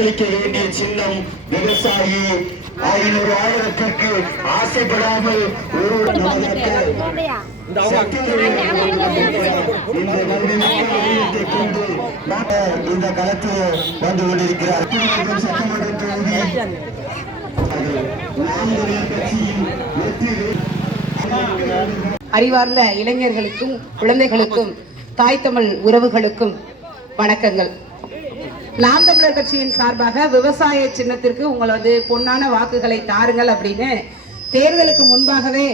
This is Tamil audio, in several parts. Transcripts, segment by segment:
வேண்டிய சின்னம் விவசாயி. 500,000க்கு ஆசைப்படாமல் ஒரு கொண்டு இந்த களத்தில் வந்து கொண்டிருக்கிறார். சட்டமன்ற தொகுதி அறிவார்ந்த இளைஞர்களுக்கும் குழந்தைகளுக்கும் தாய் தமிழ் உறவுகளுக்கும் வணக்கங்கள். நாம் தமிழர் கட்சியின் சார்பாக விவசாய சின்னத்திற்கு உங்களது பொன்னான வாக்குகளை தாருங்கள் அப்படின்னு தேர்தலுக்கு முன்பாகவே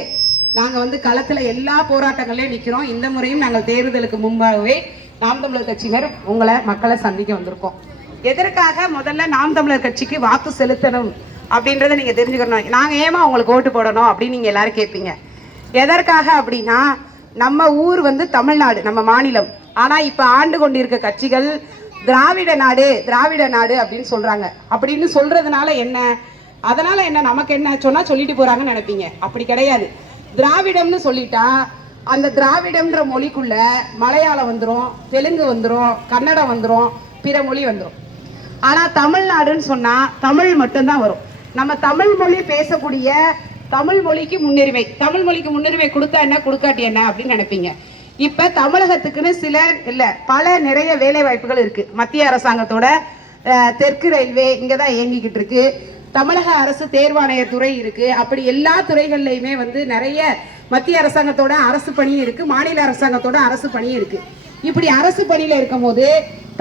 நாங்கள் களத்தில் எல்லா போராட்டங்களையும் நிற்கிறோம். இந்த முறையும் நாங்கள் தேர்தலுக்கு முன்பாகவே நாம் தமிழர் கட்சியினர் மக்களை சந்திக்க வந்திருக்கோம். எதற்காக முதல்ல நாம் தமிழர் கட்சிக்கு வாக்கு செலுத்தணும் அப்படின்றத நீங்கள் தெரிஞ்சுக்கணும். நாங்கள் ஏமா உங்களுக்கு ஓட்டு போடணும் அப்படின்னு நீங்கள் எல்லாரும் கேட்பீங்க. எதற்காக அப்படின்னா, நம்ம ஊர் தமிழ்நாடு, நம்ம மாநிலம். ஆனால் இப்போ ஆண்டு கொண்டிருக்க கட்சிகள் திராவிட நாடு திராவிட நாடு அப்படின்னு சொல்கிறாங்க. அப்படின்னு சொல்கிறதுனால என்ன, அதனால் என்ன, நமக்கு என்ன சொன்னால் சொல்லிட்டு போகிறாங்கன்னு நினைப்பீங்க. அப்படி கிடையாது. திராவிடம்னு சொல்லிட்டா அந்த திராவிடம்ன்ற மொழிக்குள்ள மலையாளம் வந்துடும், தெலுங்கு வந்துடும், கன்னடம் வந்துடும், பிற மொழி வந்துடும். ஆனால் தமிழ்நாடுன்னு சொன்னால் தமிழ் மட்டும்தான் வரும். நம்ம தமிழ் மொழி பேசக்கூடிய தமிழ் மொழிக்கு முன்னுரிமை, தமிழ் மொழிக்கு முன்னுரிமை கொடுத்தா என்ன, கொடுக்காட்டி என்ன அப்படின்னு நினைப்பீங்க. இப்ப தமிழகத்துக்குன்னு சில இல்ல பல நிறைய வேலை வாய்ப்புகள் இருக்கு. மத்திய அரசாங்கத்தோட தெற்கு ரயில்வே இங்கதான் இயங்கிக்கிட்டு இருக்கு. தமிழக அரசு தேர்வாணைய துறை இருக்கு. அப்படி எல்லா துறைகள்லயுமே நிறைய மத்திய அரசாங்கத்தோட அரசு பணியும் இருக்கு, மாநில அரசாங்கத்தோட அரசு பணியும் இருக்கு. இப்படி அரசு பணியில இருக்கும் போது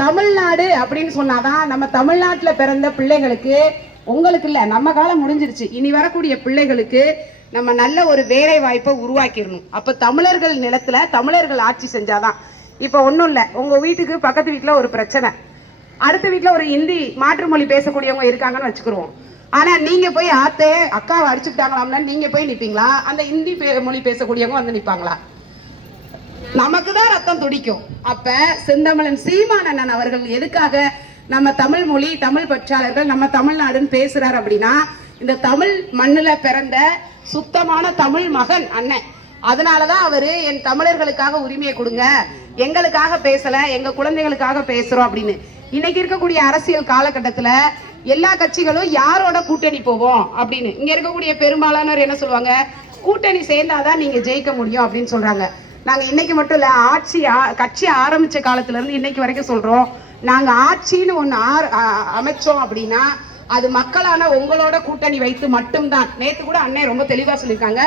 தமிழ்நாடு அப்படின்னு சொன்னாதான் நம்ம தமிழ்நாட்டுல பிறந்த பிள்ளைகளுக்கு, உங்களுக்கு இல்ல, நம்ம காலம் முடிஞ்சிருச்சு, இனி வரக்கூடிய பிள்ளைகளுக்கு நம்ம நல்ல ஒரு வேலை வாய்ப்பை உருவாக்கிடணும். அப்ப தமிழர்கள் நிலத்துல தமிழர்கள் ஆட்சி செஞ்சாதான். இப்ப ஒண்ணும் இல்ல, உங்க வீட்டுக்கு பக்கத்து வீட்டுல ஒரு பிரச்சனை, அடுத்த வீட்டுல ஒரு ஹிந்தி மாற்று மொழி பேசக்கூடியவங்க இருக்காங்கன்னு வச்சுக்கிருவோம். ஆனா நீங்க போய் அக்காவை அடிச்சுட்டாங்களாம்னா நீங்க போய் நிப்பீங்களா? அந்த ஹிந்தி மொழி பேசக்கூடியவங்க நிப்பாங்களா? நமக்கு தான் ரத்தம் துடிக்கும். அப்ப செந்தமிழன் சீமானண்ணன் அவர்கள் எதுக்காக நம்ம தமிழ் மொழி, தமிழ் பற்றாளர்கள், நம்ம தமிழ்நாடுன்னு பேசுறாரு அப்படின்னா, இந்த தமிழ் மண்ணுல பிறந்த சுத்தமான தமிழ் மகன் அண்ணன். அதனாலதான் அவரு என் தமிழர்களுக்காக உரிமையை கொடுங்க, எங்களுக்காக பேசல, எங்க குழந்தைகளுக்காக பேசுறோம் அப்படின்னு. இன்னைக்கு இருக்கக்கூடிய அரசியல் காலகட்டத்துல எல்லா கட்சிகளும் யாரோட கூட்டணி போவோம் அப்படின்னு, இங்க இருக்கக்கூடிய பெரும்பாலானவர் என்ன சொல்லுவாங்க, கூட்டணி சேர்ந்தாதான் நீங்க ஜெயிக்க முடியும் அப்படின்னு சொல்றாங்க. நாங்க இன்னைக்கு மட்டும் இல்ல, கட்சி ஆரம்பிச்ச காலத்துல இருந்து இன்னைக்கு வரைக்கும் சொல்றோம், நாங்க ஆட்சின்னு ஒண்ணு அமைச்சோம் அப்படின்னா அது மக்களான உங்களோட கூட்டணி வைத்து மட்டும்தான். நேத்து கூட அண்ணன் ரொம்ப தெளிவா சொல்லியிருக்காங்க,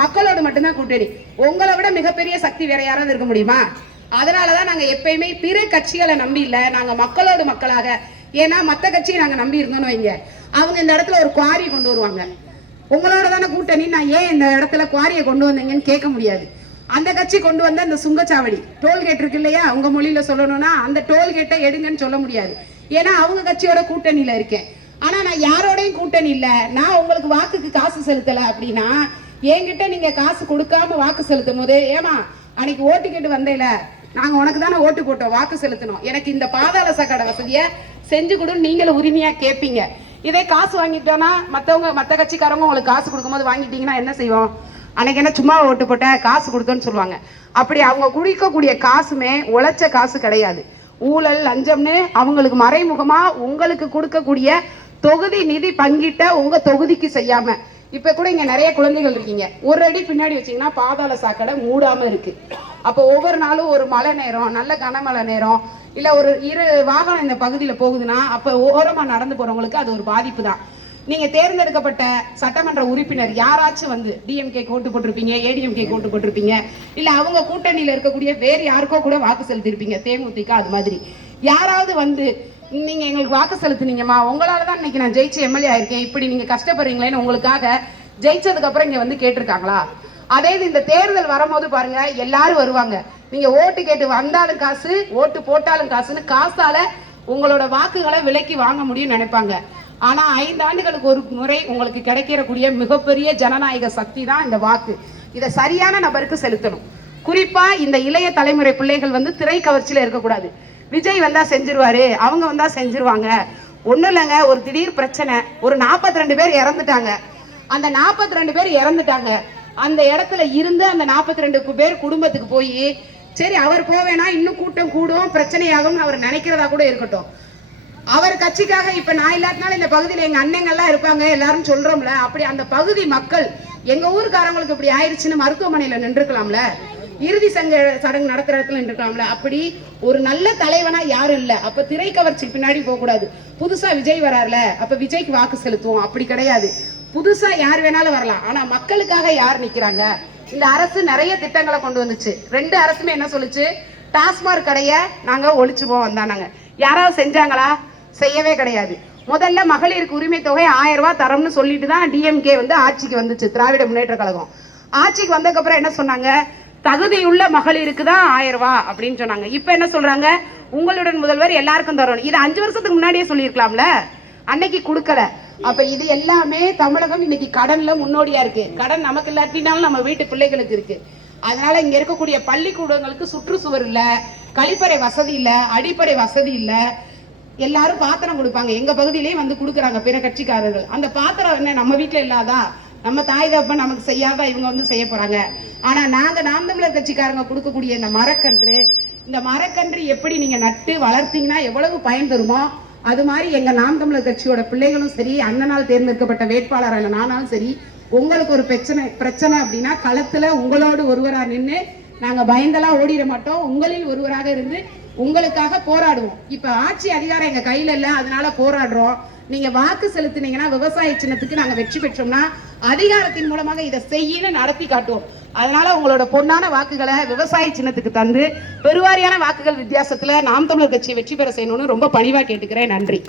மக்களோட மட்டும்தான் கூட்டணி. உங்களை விட மிகப்பெரிய சக்தி வேற யாராவது இருக்க முடியுமா? அதனாலதான் நாங்க எப்பயுமே பிற கட்சிகளை நம்பி இல்ல, நாங்க மக்களோடு மக்களாக. ஏன்னா மத்த கட்சியை நாங்க நம்பி இருந்தோம்னு வைங்க, அவங்க இந்த இடத்துல ஒரு குவாரி கொண்டு வருவாங்க. உங்களோட தானே கூட்டணி, நான் ஏன் இந்த இடத்துல குவாரியை கொண்டு வந்தீங்கன்னு கேட்க முடியாது. அந்த கட்சி கொண்டு வந்த அந்த சுங்கச்சாவடி டோல்கேட் இருக்கு இல்லையா, உங்க மொழியில சொல்லணும்னா அந்த டோல்கேட்டை எடுங்கன்னு சொல்ல முடியாது. ஏன்னா அவங்க கட்சியோட கூட்டணியில இருக்கேன். ஆனா நான் யாரோடையும் கூட்டணி இல்ல, நான் உங்களுக்கு வாக்குக்கு காசு செலுத்தல அப்படின்னா, என்கிட்ட நீங்க காசு கொடுக்காம வாக்கு செலுத்தும் போது, ஏமா அன்னைக்கு ஓட்டு கேட்டு வந்தேல, நாங்க உனக்கு தானே ஓட்டு போட்டோம், வாக்கு செலுத்தணும், எனக்கு இந்த பாதாள சாக்கடை வசதியை செஞ்சு கொடுன்னு நீங்களும் உரிமையா கேட்பீங்க. இதே காசு வாங்கிட்டோம்னா மத்த கட்சிக்காரங்க உங்களுக்கு காசு கொடுக்கும்போது வாங்கிட்டீங்கன்னா என்ன செய்வோம், அன்னைக்கு என்ன சும்மா ஓட்டு போட்ட, காசு கொடுத்தோன்னு சொல்லுவாங்க. அப்படி அவங்க குடிக்கக்கூடிய காசுமே உழைச்ச காசு கிடையாது, ஊழல் லஞ்சம்னு அவங்களுக்கு மறைமுகமா உங்களுக்கு கொடுக்கக்கூடிய தொகுதி நிதி பங்கிட்ட உங்க தொகுதிக்கு செய்யாம. இப்ப கூட இங்க நிறைய குழந்தைகள் இருக்கீங்க, ஒரு அடி பின்னாடி வச்சீங்கன்னா பாதாள சாக்கடை மூடாம இருக்கு. அப்ப ஒவ்வொரு நாளும் ஒரு மழை நேரம், நல்ல கனமழை நேரம், இல்ல ஒரு வாகனம் இந்த பகுதியில போகுதுன்னா அப்ப ஓரமா நடந்து போறவங்களுக்கு அது ஒரு பாதிப்பு தான். நீங்க தேர்ந்தெடுக்கப்பட்ட சட்டமன்ற உறுப்பினர் யாராச்சும் டிஎம்கே ஓட்டு போட்டிருப்பீங்க, ஏடிஎம்கே ஓட்டு போட்டிருப்பீங்க, இல்ல அவங்க கூட்டணியில இருக்கக்கூடிய வேறு யாருக்கோ கூட வாக்கு செலுத்திருப்பீங்க, தேமுதிக அது மாதிரி. யாராவது நீங்க எங்களுக்கு வாக்கு செலுத்துனீங்கம்மா, உங்களாலதான் இன்னைக்கு நான் ஜெயிச்சு எம்எல்ஏ ஆயிருக்கேன், இப்படி நீங்க கஷ்டப்படுறீங்களேன்னு உங்களுக்காக ஜெயிச்சதுக்கு அப்புறம் இங்க கேட்டிருக்காங்களா? அதே இந்த தேர்தல் வரும்போது பாருங்க, எல்லாரும் வருவாங்க, நீங்க ஓட்டு கேட்டு வந்தாலும் காசு, ஓட்டு போட்டாலும் காசுன்னு காசால உங்களோட வாக்குகளை விலைக்கு வாங்க முடியும்னு நினைப்பாங்க. ஆனா 5 ஆண்டுகளுக்கு ஒரு முறை உங்களுக்கு கிடைக்கக்கூடிய மிகப்பெரிய ஜனநாயக சக்தி தான் இந்த வாக்கு. இதை சரியான நபருக்கு செலுத்தணும். குறிப்பா இந்த இளைய தலைமுறை பிள்ளைகள் திரை கவர்ச்சியில இருக்கக்கூடாது. விஜய் வந்தா செஞ்சிருவாரு, அவங்க வந்தா செஞ்சிருவாங்க, ஒண்ணும் இல்லைங்க. ஒரு திடீர் பிரச்சனை, ஒரு 42 பேர் இறந்துட்டாங்க. அந்த 42 பேர் இறந்துட்டாங்க, அந்த இடத்துல இருந்து அந்த 42 பேர் குடும்பத்துக்கு போய், சரி அவர் போவேனா இன்னும் கூட்டம் கூடும் பிரச்சனையாகும் அவர் நினைக்கிறதா கூட இருக்கட்டும், அவர் கட்சிக்காக இப்ப நான் இல்லாதனால இந்த பகுதியில் எங்க அண்ணங்கள்லாம் இருப்பாங்க எல்லாரும் சொல்றோம்ல, அப்படி அந்த பகுதி மக்கள் எங்க ஊருக்காரங்களுக்கு இப்படி ஆயிடுச்சுன்னு மருத்துவமனையில நின்றுக்கலாம்ல, இறுதி சடங்கு நடத்துற இடத்துல நின்றுக்கலாம்ல. அப்படி ஒரு நல்ல தலைவனா யாரும் இல்ல. அப்ப திரை கவர்ச்சிக்கு பின்னாடி போக கூடாது. புதுசா விஜய் வராருல, அப்ப விஜய்க்கு வாக்கு செலுத்துவோம், அப்படி கிடையாது. புதுசா யார் வேணாலும் வரலாம், ஆனா மக்களுக்காக யார் நிக்கிறாங்க? இந்த அரசு நிறைய திட்டங்களை கொண்டு வந்துச்சு. 2 அரசுமே என்ன சொல்லுச்சு? டாஸ்மாக் கடையை நாங்க ஒழிச்சுவோம் வந்தானாங்க. யாராவது செஞ்சாங்களா? செய்யவே கிடையாது. முதல்ல மகளிருக்கு உரிமை தொகை 1000 ரூபாய் தரம்னு சொல்லிட்டு தான் டிஎம்கே வந்து ஆட்சிக்கு வந்துச்சு, திராவிட முன்னேற்ற கழகம். ஆட்சிக்கு வந்ததுக்கு அப்புறம் என்ன சொன்னாங்க? தகுதியுள்ள மகளிருக்கு தான் 1000 ரூபாய் அப்படின்னு சொன்னாங்க. இப்ப என்ன சொல்றாங்க? உங்களுடன் முதல்வர் எல்லாருக்கும் தரணும். இது 5 வருஷத்துக்கு முன்னாடியே சொல்லியிருக்கலாம்ல, அன்னைக்கு கொடுக்கல. அப்ப இது எல்லாமே தமிழகம் இன்னைக்கு கடன்ல முன்னோடியா இருக்கு. கடன் நமக்கு இல்லாட்டினாலும் நம்ம வீட்டு பிள்ளைகளுக்கு இருக்கு. அதனால இங்க இருக்கக்கூடிய பள்ளிக்கூடங்களுக்கு சுற்றுச்சுவர் இல்ல, கழிப்பறை வசதி இல்ல, அடிப்படை வசதி இல்ல. எல்லாரும் பாத்திரம் கொடுப்பாங்க, எங்க பகுதியிலேயே வந்து கொடுக்குறாங்க பிற கட்சிக்காரர்கள். அந்த பாத்திரம் என்ன நம்ம வீட்டுல இல்லாதா? நம்ம தாய் தகப்பன் நமக்கு செய்யாதா இவங்க வந்து செய்ய போறாங்க? ஆனா நாங்க நாம் தமிழர் கட்சிக்காரங்க கொடுக்கக்கூடிய இந்த மரக்கன்று எப்படி நீங்க நட்டு வளர்த்தீங்கன்னா எவ்வளவு பயன் தருமோ, அது மாதிரி எங்க நாம் தமிழர் கட்சியோட பிள்ளைகளும் சரி, அண்ணனால் தேர்ந்தெடுக்கப்பட்ட வேட்பாளரான நானாலும் சரி, உங்களுக்கு ஒரு பிரச்சனை அப்படின்னா களத்துல உங்களோடு ஒருவரா நின்று நாங்க பயந்தெல்லாம் ஓடிட மாட்டோம். உங்களில் ஒருவராக இருந்து உங்களுக்காக போராடுவோம். இப்ப ஆட்சி அதிகாரம் எங்க கையில இல்ல, அதனால போராடுறோம். நீங்க வாக்கு செலுத்தினீங்கன்னா விவசாய சின்னத்துக்கு நாங்க வெற்றி பெற்றோம்னா அதிகாரத்தின் மூலமாக இதை செய்யணும் நடத்தி காட்டுவோம். அதனால உங்களோட பொன்னான வாக்குகளை விவசாய சின்னத்துக்கு தந்து பெருவாரியான வாக்குகள் வித்தியாசத்துல நாம் தமிழர் கட்சியை வெற்றி பெற செய்யணும்னு ரொம்ப பணிவா கேட்டுக்கிறேன். நன்றி.